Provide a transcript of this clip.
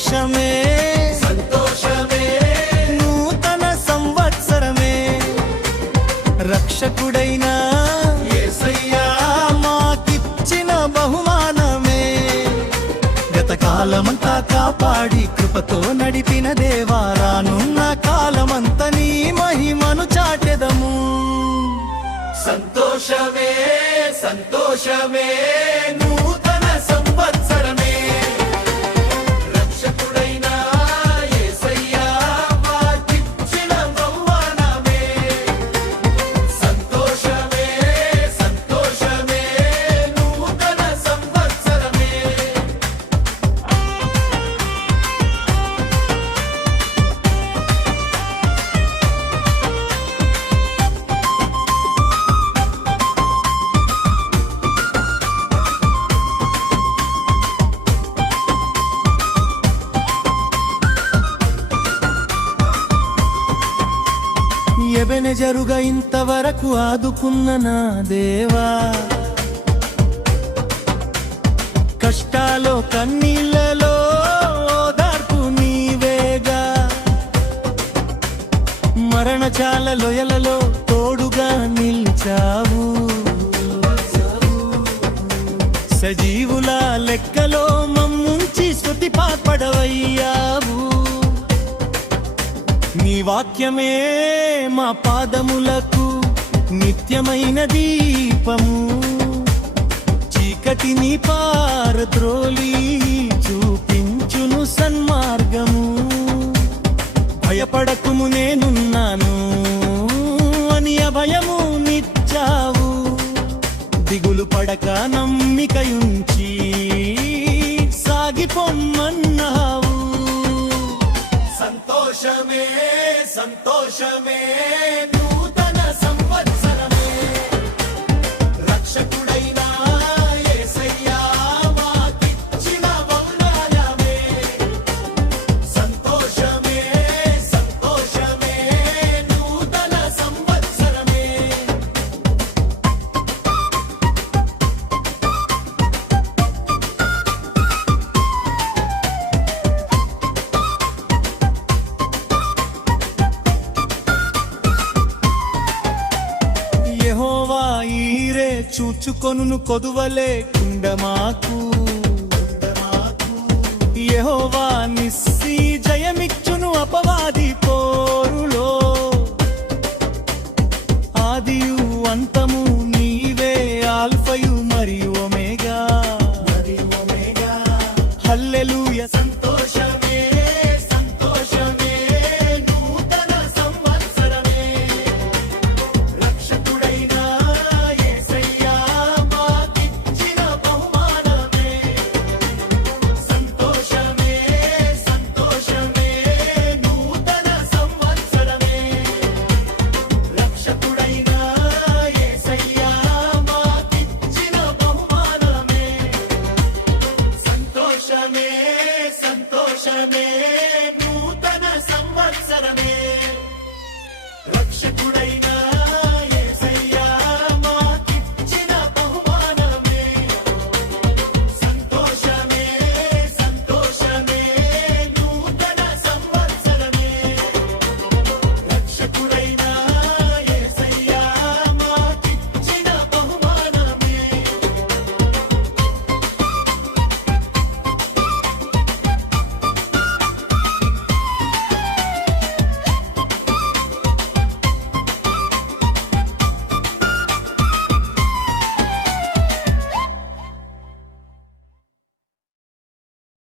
సంతోషమే సంతోషమే నూతన సంవత్సరమే రక్షకుడైన యేసయ్యా మాకిచ్చిన బహుమానమే గతకాలమంతా కాపాడి కృపతో నడిపిన దేవా రానున్న కాలమంతా నీ మహిమను చాటెదము సంతోషమే సంతోషమే నూతన సంవత్సరమే రక్షకుడైన యేసయ్యా మాకిచ్చిన బహుమానమే సంతోషమే సంతోషమే నూతన సంవత్సరమే ఎబెనెజరుగా ఇంతవరకు ఆదుకున్న నా దేవా కష్టాలో కన్నీళ్లలో ఓదార్పు నీవేగా మరణజాల లోయలలో తోడుగా నిలిచావు సజీవుల లెక్కలో మమ్ముంచి స్తుతి పాపడవయ్యావు నీ వాక్యమే మా పాదములకు నిత్యమైన దీపము చీకటిని పారద్రోలి చూపించును సన్మార్గము భయపడకుము నేనున్నాను అని అభయము నిచ్చావు దిగులు పడక నమ్మికయుంచి సాగిపొమ్మన్నావు సంతోషమే సంతోషమే నూతన సంవత్సరమే రక్షకుడైన యేసయ్యా మాకిచ్చిన బహుమానమే సంతోషమే సంతోషమే నూతన సంవత్సరమే యెహోవా ఈరే చూచుకొనును కొదువలేకుండ మాకు యెహోవా నిస్సి జయమిచ్చును అపవాది పోరులో ఆదియు అంతము నీవే ఆల్ఫయు మరియు ఒమేగా హల్లెలూయా సంతోషమే సంతోషమే నూతన సంవత్సరమే రక్షకుడైన యేసయ్యా మాకిచ్చిన బహుమానమే సంతోషమే సంతోషమే నూతన సంవత్సరమే రక్షకుడైన యేసయ్యా మాకిచ్చిన బహుమానమే సంతోషమే సంతోషమే నూతన సంవత్సరమే రక్షకుడైన